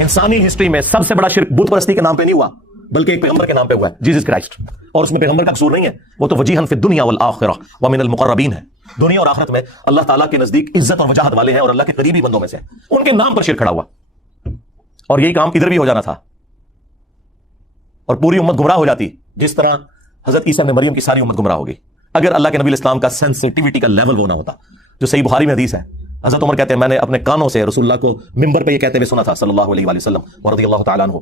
انسانی ہسٹری میں سب سے بڑا شرک بت پرستی کے نام پہ نہیں ہوا بلکہ ایک پیغمبر کے نام پہ ہوا ہے، جیسس کرائسٹ، اور اس میں پیغمبر کا قصور نہیں ہے، وہ تو وجیہن فی الدنیا والآخرہ ومن المقربین ہے، دنیا اور آخرت میں اللہ تعالیٰ کے نزدیک عزت اور وجاہت والے ہیں اور اللہ کے قریبی بندوں میں سے، ان کے نام پر شرک کھڑا ہوا، اور یہی کام ادھر بھی ہو جانا تھا اور پوری امت گمراہ ہو جاتی، جس طرح حضرت عیسیٰ ابن مریم کی ساری امت گمراہ ہوگی اگر اللہ کے نبی علیہ السلام کا سینسٹیوٹی کا لیول وہ نہ ہوتا، جو صحیح بخاری میں حدیث ہے۔ حضرت عمر کہتے ہیں میں نے اپنے کانوں سے رسول اللہ کو منبر پہ یہ کہتے ہوئے سنا تھا صلی اللہ علیہ وآلہ وسلم ورضی اللہ تعالیٰ عنہ،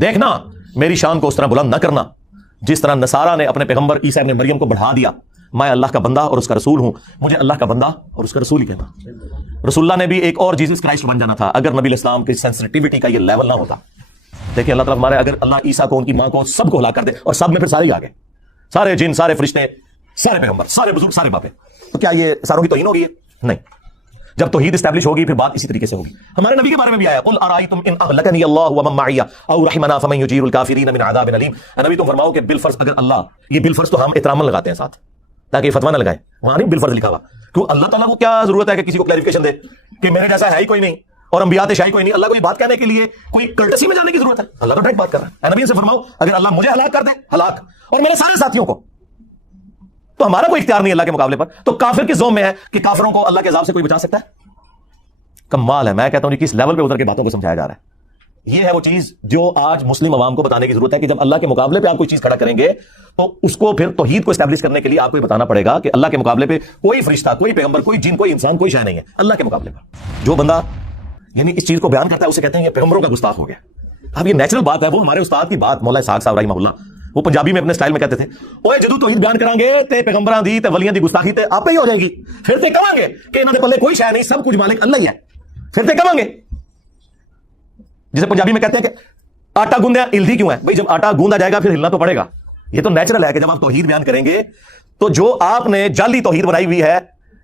دیکھنا میری شان کو اس طرح بلند نہ کرنا جس طرح نصارہ نے اپنے پیغمبر عیسیٰ ابن مریم کو بڑھا دیا، میں اللہ کا بندہ اور اس کا رسول ہوں، مجھے اللہ کا بندہ اور اس کا رسول ہی کہنا۔ رسول اللہ نے بھی ایک اور جیسس کرائسٹ بن جانا تھا اگر نبی علیہ السلام کی سینسٹیوٹی کا یہ لیول نہ ہوتا۔ دیکھیں اللہ تعالیٰ ہمارے اگر اللہ عیسیٰ کو، ان کی ماں کو، سب کو ہلاک کر دے اور سب میں پھر سارے ہی آگے، سارے جن، سارے فرشتے، سارے پیغمبر، سارے بزرگ، سارے باپے، تو کیا یہ ساروں کی توہین ہوگی؟ نہیں، جب توحید اسٹیبلش ہوگی پھر بات اسی طریقے سے ہوگی۔ ہمارے نبی کے بارے میں بھی آیا قل ارائیتم ان اہلکنی اللہ ومن معی او رحمنا فمن یجیر الکافرین من عذاب علیم، نبی تم فرماؤ کہ بالفرض اگر اللہ، یہ بالفرض تو ہم احتراما لگاتے ہیں ساتھ تاکہ فتویٰ نہ لگائیں، وہاں نہیں بالفرض لکھا ہوا، کیوں اللہ تعالیٰ کو کیا ضرورت ہے کہ کسی کو کلیریفیکیشن دے کہ میرے جیسا ہے ہی کوئی نہیں اور انبیاء شاہی کوئی نہیں، اللہ کو یہ بات کہنے کے لیے کوئی کرٹسی میں جانے کی ضرورت ہے؟ اللہ تو ڈائریکٹ بات کر رہا ہے۔ نبی سے فرماؤ اگر اللہ مجھے ہلاک کر دے، ہلاک، اور میرے سارے ساتھیوں کو، تو ہمارا کوئی اختیار نہیں اللہ کے مقابلے پر، تو کافر کس زوم میں ہے کہ کافروں کو اللہ کے عذاب سے کوئی بچا سکتا ہے؟ کمال ہے، میں کہتا ہوں کس لیول پہ اتر کے باتوں کو سمجھایا جا رہا ہے۔ یہ ہے وہ چیز جو آج مسلم عوام کو بتانے کی ضرورت ہے کہ جب اللہ کے مقابلے پہ آپ کوئی چیز کھڑا کریں گے تو اس کو پھر توحید کو اسٹیبلش کرنے کے لیے آپ کو یہ بتانا پڑے گا کہ اللہ کے مقابلے پہ کوئی فرشتہ، کوئی پیغمبر، کوئی جن، کوئی انسان، کوئی شے نہیں ہے اللہ کے مقابلے پر۔ جو بندہ یعنی اس چیز کو بیان کرتا ہے اسے کہتے ہیں یہ پیغمبروں کا گستاخ ہو گیا۔ اب یہ نیچرل بات ہے، وہ ہمارے استاد کی بات مولا اسحاق صاحب رحمہ اللہ، وہ پنجابی میں اپنے سٹائل میں کہتے تھے اوے جدو توحید بیان کریں گے تے پیغمبراں دی تے ولیاں دی گستاخی تے آپ ہی ہو جائے گی، پھر تے کہیں گے کہ انہاں دے پلے کوئی شے نہیں، سب کچھ مالک اللہ ہی ہے، پھر تے کہیں گے جسے پنجابی میں کہتے ہیں کہ آٹا گوندیا ہلدی کیوں ہے؟ بھائی جب آٹا گوندا جائے گا پھر ہلنا تو پڑے گا، یہ تو نیچرل ہے کہ جب آپ توحید بیان کریں گے تو جو آپ نے جعلی توحید بنائی ہوئی ہے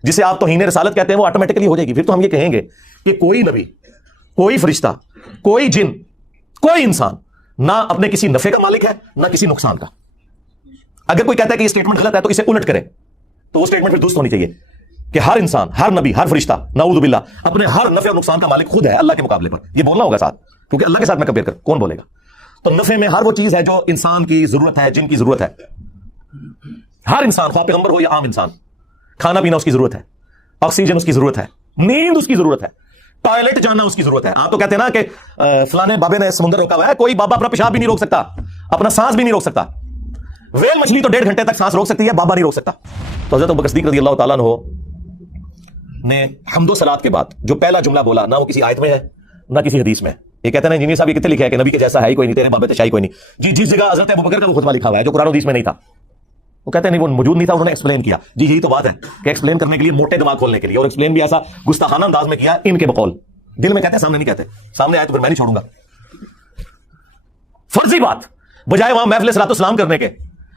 جسے آپ توہین رسالت کہتے ہیں وہ آٹومیٹکلی ہو جائے گی۔ پھر تو ہم یہ کہیں گے کہ کوئی نبی، کوئی فرشتہ، کوئی جن، کوئی انسان نہ اپنے کسی نفع کا مالک ہے نہ کسی نقصان کا۔ اگر کوئی کہتا ہے کہ یہ اسٹیٹمنٹ غلط ہے تو اسے الٹ کرے، تو وہ اسٹیٹمنٹ پھر درست ہونی چاہیے کہ ہر انسان، ہر نبی، ہر فرشتہ نعوذ باللہ اپنے ہر نفع اور نقصان کا مالک خود ہے اللہ کے مقابلے پر، یہ بولنا ہوگا ساتھ، کیونکہ اللہ کے ساتھ میں کمپیئر کر کون بولے گا؟ تو نفع میں ہر وہ چیز ہے جو انسان کی ضرورت ہے، جن کی ضرورت ہے، ہر انسان، خواہ پیغمبر ہو یا عام انسان، کھانا پینا اس کی ضرورت ہے، آکسیجن اس کی ضرورت ہے، نیند اس کی ضرورت ہے، ٹوائلٹ جانا اس کی ضرورت ہے۔ آپ تو کہتے ہیں نا کہ فلانے بابے نے سمندر روکا ہوا ہے، کوئی بابا اپنا پیشاب بھی نہیں روک سکتا، اپنا سانس بھی نہیں روک سکتا، ویل مچھلی تو 1.5 گھنٹے تک سانس روک سکتی ہے، بابا نہیں روک سکتا۔ تو حضرت ابوبکر صدیق رضی اللہ تعالیٰ عنہ نے حمد و صلات کے بعد جو پہلا جملہ بولا، نہ وہ کسی آیت میں ہے نہ کسی حدیث میں، یہ کہتے ہیں انجینئر صاحب یہ کتنے لکھا ہے کہ نبی کے جیسا ہے ہی کوئی نہیں، تیرے بابے تو شاہی کوئی نہیں۔ جی جس جگہ حضرت ابوبکر کا وہ خطبہ لکھا ہوا ہے جو قرآن و حدیث میں نہیں تھا، وہ کہتے ہیں نہیں وہ موجود نہیں تھا، انہوں نے ایکسپلین کیا۔ جی یہی تو بات ہے کہ ایکسپلین کرنے کے لیے، موٹے دماغ کھولنے کے لیے، اور ایکسپلین بھی ایسا گستاخانہ انداز میں کیا ان کے بقول، دل میں کہتے ہیں سامنے نہیں کہتے، سامنے آئے تو پھر میں نہیں چھوڑوں گا۔ فرضی بات بجائے وہاں محفل صلاۃ السلام کرنے کے،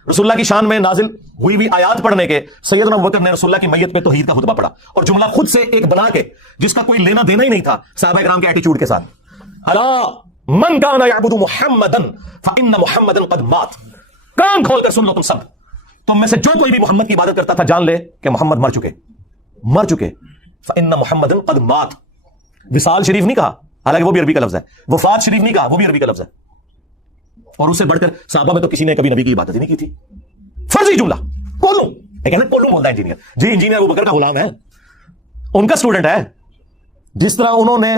رسول اللہ کی شان میں نازل ہوئی ہوئی آیات پڑھنے کے، سیدنا ابوبکر نے رسول اللہ کی میت پہ توحید کا خطبہ پڑھا اور جملہ خود سے ایک بنا کے جس کا کوئی لینا دینا ہی نہیں تھا صحابہ کرام کے ایٹیچیوڈ کے ساتھ، الا من کان یعبد محمدا فان محمدا قد مات، کان کھول کر سن لو تم سب، تم میں سے جو کوئی بھی محمد کی عبادت کرتا تھا جان لے کہ محمد مر چکے، فان محمدا قد مات۔ وصال شریف نہیں کہا، حالانکہ وہ بھی عربی کا لفظ ہے، وفات شریف نہیں کہا، وہ بھی عربی کا لفظ ہے، اور اس سے بڑھ کر صحابہ میں تو کسی نے کبھی نبی کی عبادت ہی نہیں کی تھی۔ فرضی جملہ کولوں، کولوں بولتا ہے انجینئر، جی انجینئر ابوبکر کا غلام ہے، ان کا اسٹوڈنٹ ہے، جس طرح انہوں نے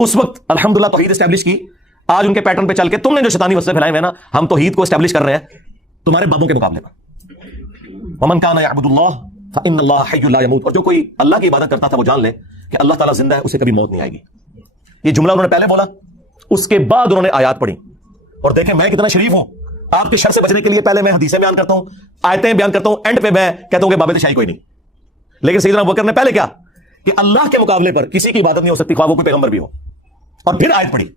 اس وقت الحمدللہ توحید اسٹیبلش کی، آج ان کے پیٹرن پہ چل کے تم نے جو شیطانی وسوسے پھیلائے ہوئے نا، ہم توحید کو اسٹیبلش کر رہے ہیں تمہارے بابوں کے مقابلے پر۔ ومن کان یعبد اللہ فان اللہ حی لا یموت، اور جو کوئی اللہ کی عبادت کرتا تھا وہ جان لے کہ اللہ تعالیٰ زندہ ہے، اسے کبھی موت نہیں آئے گی۔ یہ جملہ انہوں نے پہلے بولا، اس کے بعد انہوں نے آیات پڑھی، اور دیکھیں میں کتنا شریف ہوں، آپ کے شر سے بچنے کے لیے پہلے میں حدیثیں بیان کرتا ہوں، آیتیں بیان کرتا ہوں، اینڈ پہ میں کہتا ہوں کہ بابے شاہی کوئی نہیں۔ لیکن سیدنا ابوبکر نے پہلے کیا کہ اللہ کے مقابلے پر کسی کی عبادت نہیں ہو سکتی، خواہ وہ کوئی پیغمبر بھی ہو، اور پھر آیت پڑھی،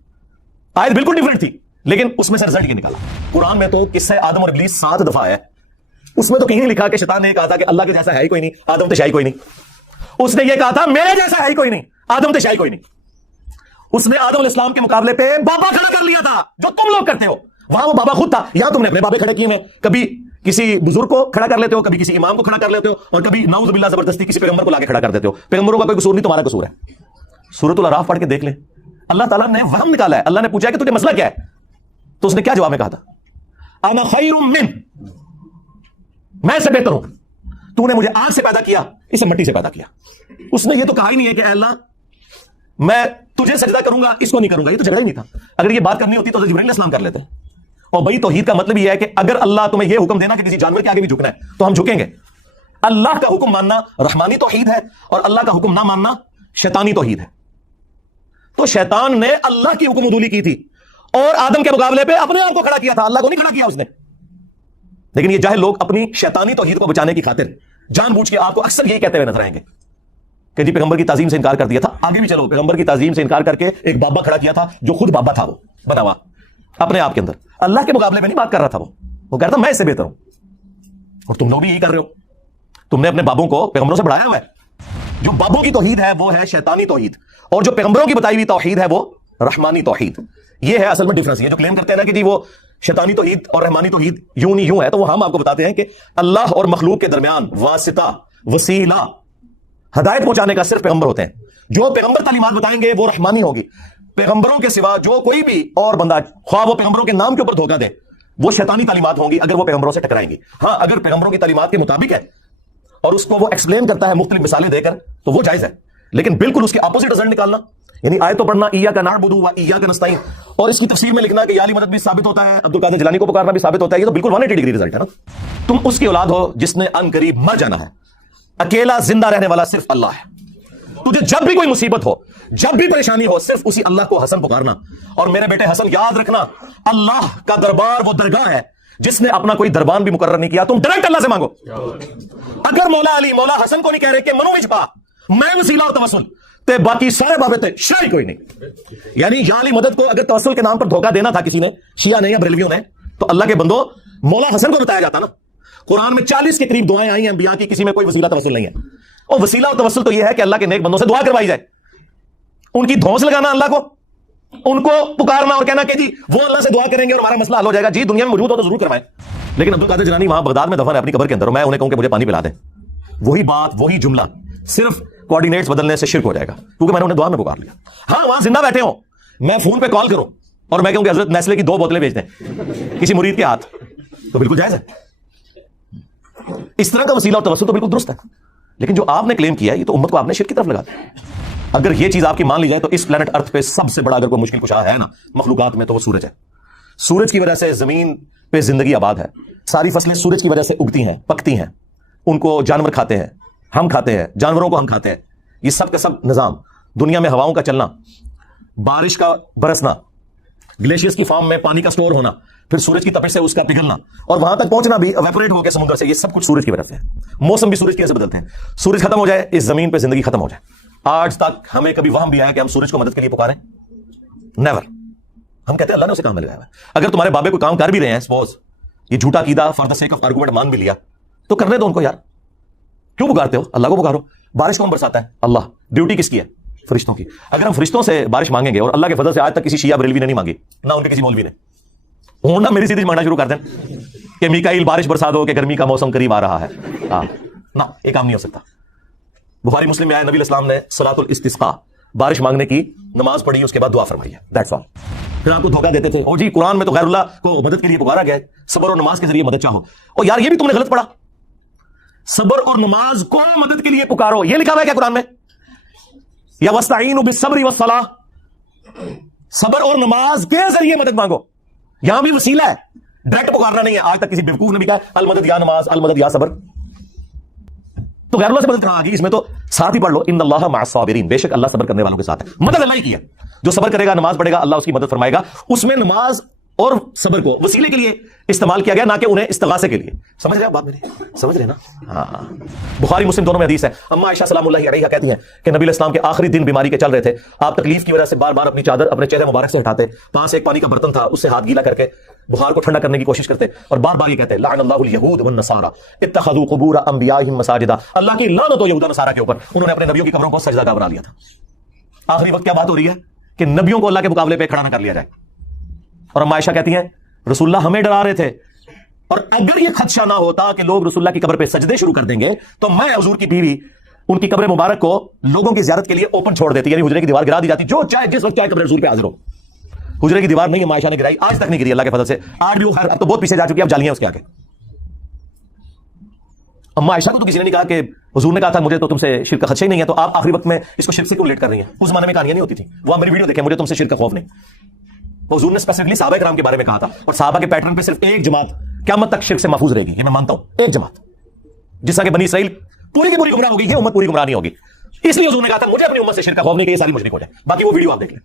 آیت بالکل ڈیفرنٹ تھی لیکن اس میں سے رزلٹ یہ نکالا۔ قرآن میں تو قصہ آدم اور ابلیس 7 دفعہ ہے، اس میں تو کہیں لکھا کہ شیطان نے کہا تھا کہ اللہ کے جیسا ہے ہی کوئی نہیں، آدم تو شاہی کوئی نہیں، اس نے یہ کہا تھا میرے جیسا ہے ہی کوئی نہیں، آدم تو شاہی کوئی نہیں۔ اس نے آدم علیہ السلام کے مقابلے پہ بابا کھڑا کر لیا تھا جو تم لوگ کرتے ہو، وہاں وہ بابا خود تھا، یہاں تم نے اپنے بابے کھڑے کیے ہیں، کبھی کسی بزرگ کو کھڑا کر لیتے ہو، کبھی کسی امام کو کھڑا کر لیتے ہو، اور کبھی نعوذ باللہ زبردستی کسی پیغمبر کو لا کے کھڑا کر دیتے ہو۔ پیغمبروں کا کوئی قصور نہیں، تمہارا قصور ہے۔ سورۃ الاعراف پڑھ کے دیکھ لیں، اللہ تعالیٰ نے وہم نکالا ہے. اللہ نے پوچھا کہ تجھے مسئلہ کیا ہے, تو اس نے کیا جواب میں کہا تھا؟ انا خیر من, میں سے بہتر ہوں. تو نے مجھے آگ سے پیدا کیا, اسے مٹی سے پیدا کیا. اس نے یہ تو کہا ہی نہیں ہے کہ اے اللہ میں تجھے سجدہ کروں گا, اس کو نہیں کروں گا. یہ تو جھگڑا ہی نہیں تھا. اگر یہ بات کرنی ہوتی تو جبرائیل علیہ السلام کر لیتے. اور بھائی توحید کا مطلب یہ ہے کہ اگر اللہ تمہیں یہ حکم دینا کہ کسی جانور کے آگے بھی جھکنا ہے تو ہم جھکیں گے. اللہ کا حکم ماننا رحمانی توحید ہے, اور اللہ کا حکم نہ ماننا شیطانی توحید ہے. تو شیطان نے اللہ کی حکم عدولی کی تھی اور آدم کے مقابلے پہ اپنے آپ کو کھڑا کیا تھا, اللہ کو نہیں کھڑا کیا اس نے. لیکن یہ جاہل لوگ اپنی شیطانی توحید کو بچانے کی خاطر جان بوجھ کے آپ کو اکثر یہی کہتے ہوئے نظر آئیں گے کہ جی پیغمبر کی تعظیم سے انکار کر دیا تھا. آگے بھی چلو, پیغمبر کی تعظیم سے انکار کر کے ایک بابا کھڑا کیا تھا جو خود بابا تھا, وہ بنا ہوا اپنے آپ کے اندر. اللہ کے مقابلے میں نہیں بات کر رہا تھا, وہ کہہ رہا تھا میں اس سے بہتر ہوں. اور تم لوگ بھی یہی کر رہے ہو. تم نے اپنے بابوں کو پیغمبروں سے بڑھایا ہوا ہے. جو بابوں کی توحید ہے وہ ہے شیطانی توحید, اور جو پیغمبروں کی بتائی ہوئی توحید ہے وہ رحمانی توحید. یہ ہے اصل میں ڈفرنس. یہ جو کلیم کرتے ہیں نا کہ جی وہ شیطانی توحید اور رحمانی توحید یوں نہیں یوں ہے, تو وہ ہم آپ کو بتاتے ہیں کہ اللہ اور مخلوق کے درمیان واسطہ, وسیلہ, ہدایت پہنچانے کا صرف پیغمبر ہوتے ہیں. جو پیغمبر تعلیمات بتائیں گے وہ رحمانی ہوگی. پیغمبروں کے سوا جو کوئی بھی اور بندہ, خواہ وہ پیغمبروں کے نام کے اوپر دھوکہ دے, وہ شیطانی تعلیمات ہوں گی اگر وہ پیغمبروں سے ٹکرائیں گی. ہاں اگر پیغمبروں کی تعلیمات کے مطابق ہے اور اس کو وہ ایکسپلین کرتا ہے مختلف مثالیں دے کر تو وہ جائز ہے. لیکن بالکل اس کے اپوزٹ رزلٹ نکالنا, یعنی آیت تو پڑھنا ایاک نعبد و ایاک نستعین, اور اس کی تفسیر میں لکھنا کہ یا علی مدد بھی ثابت ہوتا ہے, عبد القادر جیلانی کو پکارنا بھی ثابت ہوتا ہے, یہ تو بالکل 180 ڈگری رزلٹ ہے نا. تم اس کی اولاد ہو جس نے ان قریب مر جانا ہے. اکیلا زندہ رہنے والا صرف اللہ ہے. تجھے جب بھی کوئی مصیبت ہو, جب بھی پریشانی ہو, صرف اسی اللہ کو حسن پکارنا. اور میرے بیٹے حسن یاد رکھنا, اللہ کا دربار وہ درگاہ ہے جس نے اپنا کوئی دربان بھی مقرر نہیں کیا. تم ڈائریکٹ اللہ سے مانگو. اگر مولا علی مولا حسن کو نہیں کہہ رہے کہ منو وچ پا میں وسیلہ اور توسل تے باقی سارے بابے تے شرعی کوئی نہیں. یعنی یا علی مدد کو اگر توسل کے نام پر دھوکہ دینا تھا کسی نے, شیعہ نے یا بریلویوں نے, تو اللہ کے بندو مولا حسن کو بتایا جاتا نا. قرآن میں 40 کے قریب دعائیں آئی ہیں انبیاء کی, کسی میں کوئی وسیلہ توسل نہیں ہے. اور وسیلہ اور توسل تو یہ ہے کہ اللہ کے نیک بندوں سے دعا کروائی جائے, ان کی دھونس لگانا اللہ کو, ان کو پکارنا اور کہنا کہ جی وہ اللہ سے دعا کریں گے اور ہمارا مسئلہ حل ہو جائے گا. جی دنیا میں موجود ہو تو ضرور کروائیں. لیکن عبد القادر جیلانی وہاں بغداد میں دفن ہے اپنی قبر کے اندر, اور میں انہیں کہوں کہ مجھے پانی پلا دیں, وہی بات وہی جملہ صرف کوآرڈینیٹس بدلنے سے شرک ہو جائے گا, کیونکہ میں نے انہیں دعا میں پکار لیا. ہاں وہاں زندہ بیٹھے ہوں, میں فون پہ کال کروں اور میں کہوں کہ حضرت نیسلے کی 2 بوتلیں بھیج دیں کسی مرید کے ہاتھ, تو بالکل جائز ہے. اس طرح کا وسیلہ اور توسل تو بالکل درست ہے. لیکن جو آپ نے کلیم کیا ہے یہ تو امت کو آپ نے شرک کی طرف لگا دیا. اگر یہ چیز آپ کی مان لی جائے تو اس پلانٹ ارتھ پہ سب سے بڑا اگر کوئی مشکل کشا ہے نا مخلوقات میں تو وہ سورج ہے. سورج کی وجہ سے زمین پہ زندگی آباد ہے. ساری فصلیں سورج کی وجہ سے اگتی ہیں, پکتی ہیں, ان کو جانور کھاتے ہیں, ہم کھاتے ہیں, جانوروں کو ہم کھاتے ہیں. یہ سب کا سب نظام, دنیا میں ہواؤں کا چلنا, بارش کا برسنا, گلیشیئرز کی فارم میں پانی کا سٹور ہونا, پھر سورج کی تپش سے اس کا پگھلنا اور وہاں تک پہنچنا بھی ایویپوریٹ ہو کے سمندر سے, یہ سب کچھ سورج کی وجہ سے ہے. موسم بھی سورج کی وجہ سے بدلتے ہیں. سورج ختم ہو جائے اس زمین پہ زندگی ختم ہو جائے. آج تک ہمیں کبھی وہم بھی آیا کہ ہم سورج کو مدد کے لیے پکاریں؟ نیور. ہم کہتے ہیں اللہ نے اسے کام میں لگایا ہے. اگر تمہارے بابے کو کام کر بھی رہے ہیں, سپوز یہ جھوٹا عقیدہ for the sake of argument مان بھی لیا, تو کرنے دو ان کو یار. کیوں پکارتے ہو؟ اللہ کو پکارو. بارش کون برساتا ہے؟ اللہ. ڈیوٹی کس کی ہے؟ فرشتوں کی. اگر ہم فرشتوں سے بارش مانگیں گے, اور اللہ کے فضل سے آج تک کسی شیعہ بریلوی نے نہیں مانگی, نہ ان کے کسی مولوی نے, نہ میری سیدھی مانگنا شروع کر دیں کہ میکائیل بارش برسا دو کہ گرمی کا موسم قریب آ رہا ہے, نہ یہ کام نہیں ہو سکتا. بخاری مسلم میں آیا نبی الاسلام نے صلاۃ الاستسقاء, بارش مانگنے کی نماز پڑھی, اس کے بعد دعا فرمائی ہے, دیٹس آل. پھر آپ کو دھوکہ دیتے تھے, او جی قرآن میں تو غیر اللہ کو مدد کے لیے پکارا گیا ہے, صبر اور نماز کے ذریعے مدد چاہو. اور یار یہ بھی تم نے غلط پڑھا, صبر اور نماز کو مدد کے لیے پکارو, یہ لکھا ہوا ہے کیا قرآن میں؟ یا وَاسْتَعِینُوا بِالصَّبْرِ وَالصَّلَاةِ, صبر اور نماز کے ذریعے مدد مانگو. یہاں بھی وسیلہ ہے, ڈائریکٹ پکارنا نہیں ہے. آج تک کسی بیوقوف نے بھی کہا المدد یا نماز, المدد یا صبر, تو غیر اللہ سے مدد کہاں آ گئی؟ اس میں تو ساتھ ہی پڑھ لو ان اللہ مع الصابرین, بے شک اللہ صبر کرنے والوں کے ساتھ ہے. مدد اللہ ہی کی ہے. جو صبر کرے گا, نماز پڑھے گا, اللہ اس کی مدد فرمائے گا. اس میں نماز اور صبر کو وسیلے کے لیے استعمال کیا گیا, نہ کہ انہیں استغاثے کے لیے. سمجھ رہے ہیں بات میری؟ سمجھ رہے نا؟ ہاں. بخاری مسلم دونوں میں حدیث ہے. اما عائشہ سلام اللہ علیہا کہتی ہیں کہ نبی الاسلام کے آخری دن بیماری کے چل رہے تھے, آپ تکلیف کی وجہ سے بار بار اپنی چادر اپنے چہرے مبارک سے ہٹاتے, پاس ایک پانی کا برتن تھا اس سے ہاتھ گیلا کر کے بخار کو ٹھنڈا کرنے کی کوشش کرتے, اور بار بار یہ کہتے لعن اللہ الیہود والنصارى اتخذوا قبور انبیائہم مساجدا, اللہ کی لعنت ہو یہود و نصارہ کے اوپر, انہوں نے اپنے نبیوں کی قبروں کو سجدہ گاہ بنا لیا تھا. آخری وقت کیا بات ہو رہی ہے کہ نبیوں کو اللہ کے مقابلے پہ کھڑا نہ کر لیا جائے. اور اما عائشہ کہتی ہیں رسول اللہ ہمیں ڈرا رہے تھے, اور اگر یہ خدشہ نہ ہوتا کہ لوگ رسول اللہ کی قبر پہ سجدے شروع کر دیں گے تو میں حضور کی بیوی ان کی قبر مبارک کو لوگوں کی زیارت کے لیے اوپن چھوڑ دیتی، یعنی حجرے کی دیوار گرا دی جاتی، جو چاہے جس وقت چاہے قبر رسول پہ حاضر ہو. حجرے کی دیوار نہیں ہے عائشہ نے گرائی، آج تک نہیں گری اللہ کے فضل سے. آج بھی وہ خیر اب تو بہت پیچھے جا چکی ہے، اب جالیاں اس کے آگے. اما عائشہ کو تو کسی نے نہیں کہا کہ حضور نے کہا تھا مجھے تو تم سے شرک کا خدشہ ہی نہیں ہے، تو آپ آخری وقت میں اس کو شرک سے کیوں ریلیٹ کر رہی ہیں؟ اس زمانے میں کہانیاں نہیں ہوتی تھی. وہ میری ویڈیو دیکھیں، مجھے تم سے شرک کا خوف نہیں. حضور نے اسپیسیفکلی صحابہ کرام کے بارے میں کہا تھا، اور صحابہ کے پیٹرن پہ صرف ایک جماعت قیامت تک شرک سے محفوظ رہے گی، یہ میں مانتا ہوں. ایک جماعت جس طرح کہ بنی اسرائیل پوری کی پوری گمراہ ہوگی، یہ امت پوری گمراہ نہیں ہوگی. اس لیے حضور نے کہا تھا مجھے اپنی امت سے شرک کا خوف نہیں کہ یہ ساری مشرک ہو جائے. باقی وہ ویڈیو آپ دیکھ لیں.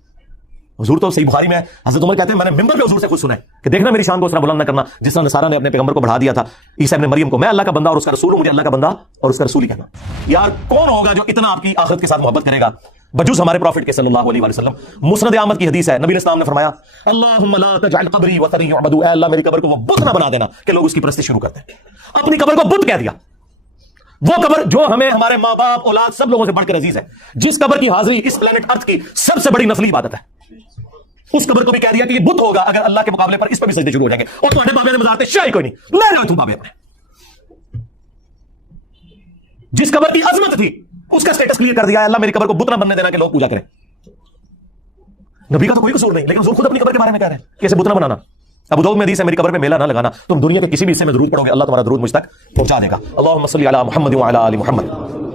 حضور تو صحیح بخاری میں حضرت عمر کہتے ہیں میں نے منبر پہ حضور سے خود سنا ہے کہ دیکھنا میری شان کو اس طرح بلند نہ کرنا جس طرح نصارہ نے اپنے پیغمبر کو بڑھا دیا تھا، عیسیٰ ابن مریم کو. میں اللہ کا بندہ اور اس کا رسول ہوں، مجھے اللہ کا بندہ اور اس کا رسول ہی کہنا. یار کون ہوگا جو اتنا آپ کی آخرت کے ساتھ محبت کرے گا بجوز ہمارے پروفٹ کے صلی اللہ علیہ وسلم. مسند احمد کی حدیث ہے، نبی علیہ السلام نے فرمایا اللہم لا تجعل قبری وطنی یعبد، اے اللہ میری قبر کو وہ بت نہ بنا دینا کہ لوگ اس کی پرستی شروع کرتے ہیں. اپنی قبر کو بت کہہ دیا. وہ قبر جو ہمیں ہمارے ماں باپ اولاد سب لوگوں سے بڑھ کر عزیز ہے، جس قبر کی حاضری اس پلانٹ ارتھ کی سب سے بڑی نفلی عبادت ہے، اس قبر کو بھی کہہ دیا کہ یہ بت ہوگا اگر اللہ کے مقابلے پر اس پہ بھی سجدے شروع ہو جائیں گے. اور تمہارے بابے نے مزارتے شاہی کوئی نہیں لے رہے ہو تم بابے اپنے. جس قبر کی عظمت تھی اس کا سٹیٹس کلیئر کر دیا، اللہ میری قبر کو بت نہ بننے دینا کہ لوگ پوجا کریں. نبی کا تو کوئی قصور نہیں، لیکن حضور خود اپنی قبر کے بارے میں کہہ رہے ہیں کہ اسے بت نہ بنانا. ابو داؤد میں حدیث ہے میری قبر پہ میلہ نہ لگانا، تم دنیا کے کسی بھی حصے میں درود پڑھو گے اللہ تمہارا درود مجھ تک پہنچا دے گا. اللہم صلی علی محمد وعلی آل محمد.